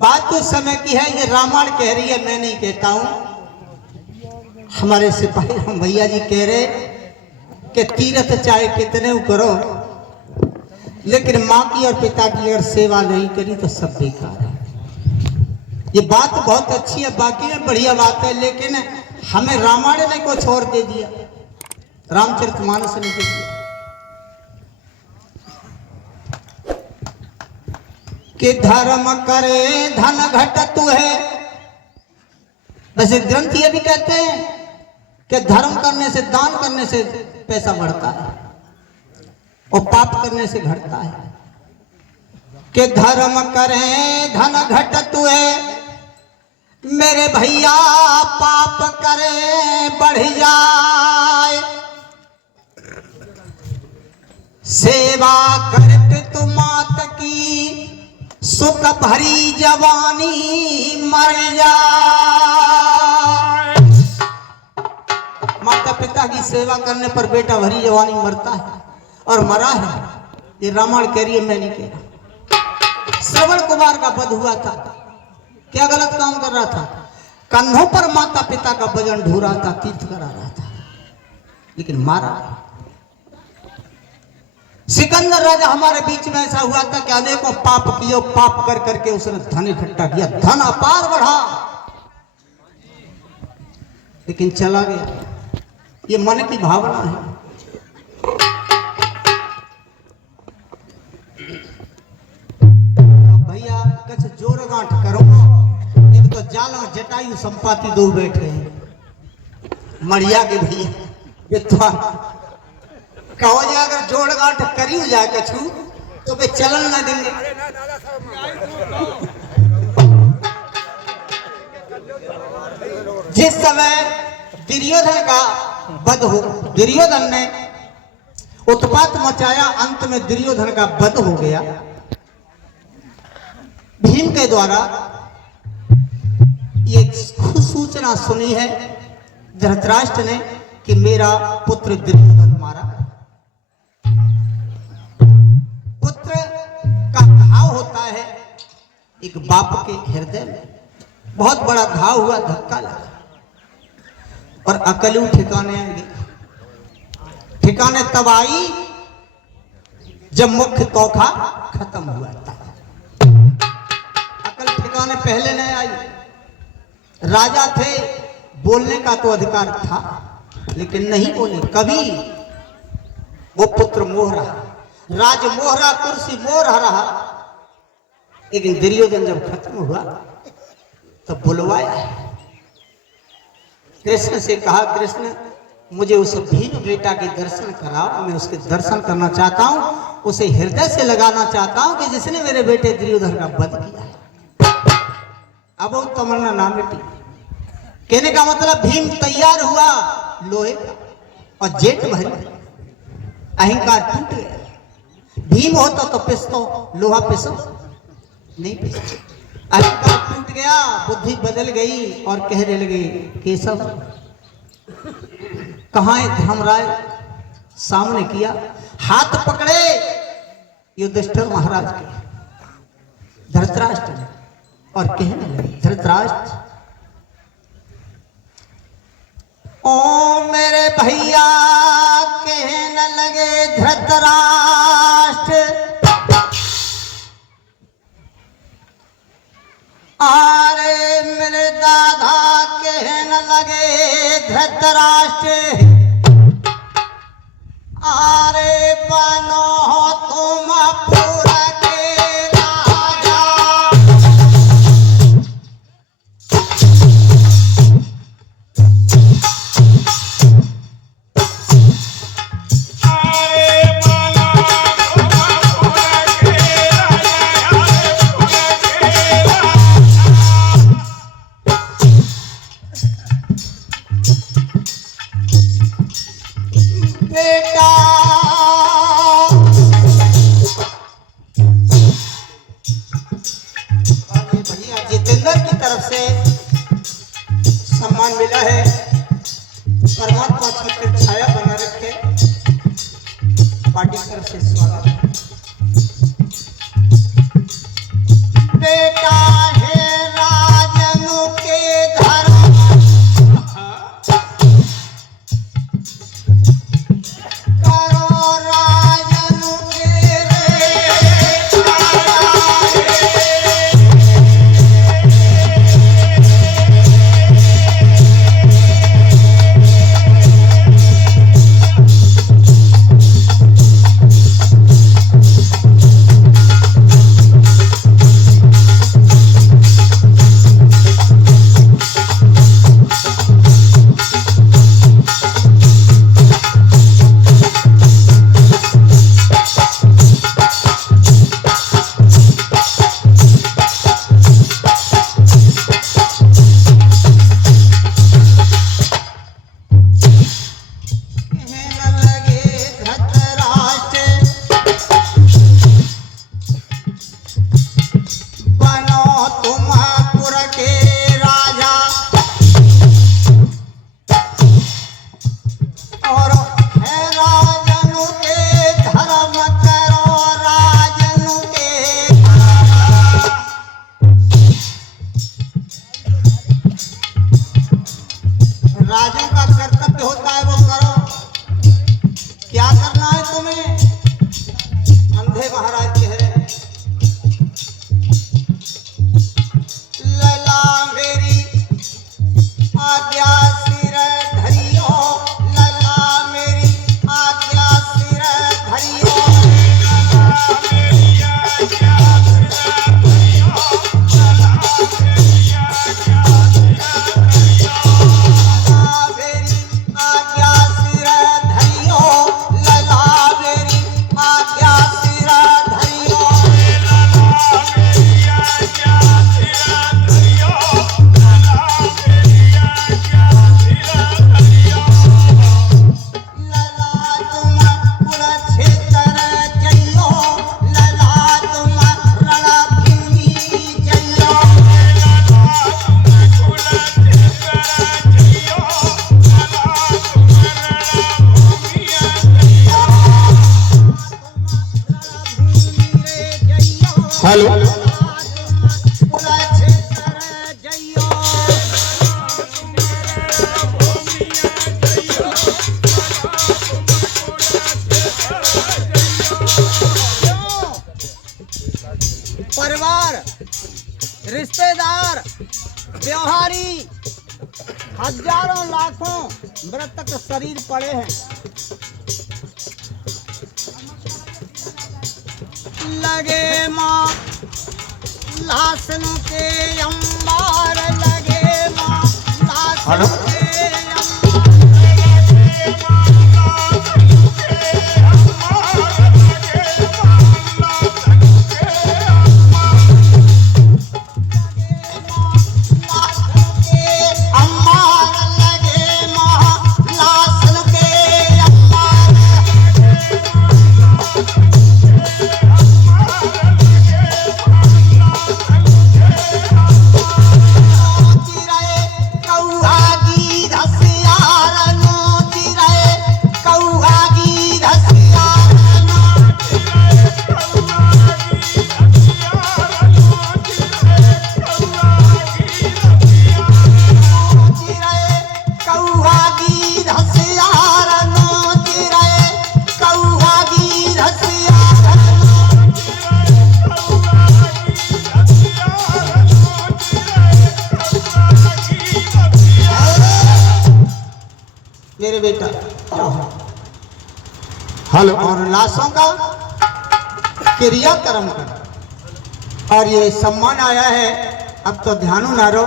बात तो समय की है, ये रामायण कह रही है, मैं नहीं कहता हूं। हमारे सिपाही हम भैया जी कह रहे कि तीर्थ चाहे कितने करो, लेकिन माँ की और पिता की अगर सेवा नहीं करी तो सब बेकार है। ये बात बहुत अच्छी है, बाकी में बढ़िया बात है, लेकिन हमें रामायण ने कुछ और दे दिया, रामचरितमानस ने दे दिया कि धर्म करे धन घटतु है। वैसे ग्रंथ ये भी कहते हैं कि धर्म करने से, दान करने से पैसा बढ़ता है और पाप करने से घटता है। कि धर्म करें धन घटतु है, मेरे भैया पाप करे बढ़ जाए। सेवा करते तो मात की सुख भरी जवानी मर जाए। माता पिता की सेवा करने पर बेटा भरी जवानी मरता है और मरा है। ये रामायण कह रही है, मैं नहीं कह रहा। श्रवण कुमार का वध हुआ था, क्या गलत काम कर रहा था? कंधों पर माता पिता का वजन ढो रहा था, तीर्थ करा रहा था, लेकिन मारा। सिकंदर राजा हमारे बीच में ऐसा हुआ था कि अनेकों पाप किए, पाप कर करके उसने धन इकट्ठा किया, धन अपार बढ़ा, लेकिन चला गया। ये मन की भावना है। भैया कुछ जोर गांठ करो, एक तो जाल में जटायु संपाति दो बैठे हैं मरिया के भैया, विद्वान कहो जा अगर जोड़ गांठ करी हो जाए कछु तो वे चलन ना देंगे। जिस समय दुर्योधन का वध हो, दुर्योधन ने उत्पात मचाया, अंत में दुर्योधन का वध हो गया भीम के द्वारा। ये सूचना सुनी है धृतराष्ट्र ने कि मेरा पुत्र दुर्योधन मारा। पुत्र का घाव होता है एक बाप के हृदय में, बहुत बड़ा घाव हुआ, धक्का लगा और अकलू ठिकाने आएंगे। ठिकाने तब आई जब मुख्य तोखा खत्म हुआ था। अकल ठिकाने पहले नहीं आई। राजा थे, बोलने का तो अधिकार था, लेकिन नहीं बोले। कभी वो पुत्र मोह रहा, राज मोह रहा, कुर्सी मोह रहा, लेकिन दुर्योधन जब खत्म हुआ तो बुलवाया। कृष्ण से कहा, कृष्ण मुझे उस भीम बेटा के दर्शन कराओ, मैं उसके दर्शन करना चाहता हूं, उसे हृदय से लगाना चाहता हूं कि जिसने मेरे बेटे दुर्योधन का वध किया है। अब वो तमन्ना ना मिटी। कहने का मतलब भीम तैयार हुआ लोहे का और जेठ भरी, अहंकार टूट गया। भीम होता तो पिसतो, लोहा पिसो नहीं पिसतो। अहंकार टूट गया, बुद्धि बदल गई और कहने लगे, केशव कहाँ है धर्मराय? सामने किया, हाथ पकड़े युधिष्ठिर महाराज के, धृतराष्ट्र ने, और कहने लगे, धृतराष्ट्र ओ मेरे भैया, कहने लगे धृतराष्ट्र, अरे मेरे दादा, कहने लगे धृतराष्ट्र, अरे बनो तुम पूरा के राजा। सम्मान मिला है, परमात्मा की छाया बना रखे। पार्टी की तरफ से स्वागत है। बेटा है रिश्तेदार, व्यवहारी, हजारों लाखों मृतक शरीर पड़े हैं। लगे माँ लाशनों के अंबार, लगे माँ लाशनों के मेरे बेटा हल और लाशों का क्रियाक्रम कर। और ये सम्मान आया है, अब तो ध्यान ना रहो।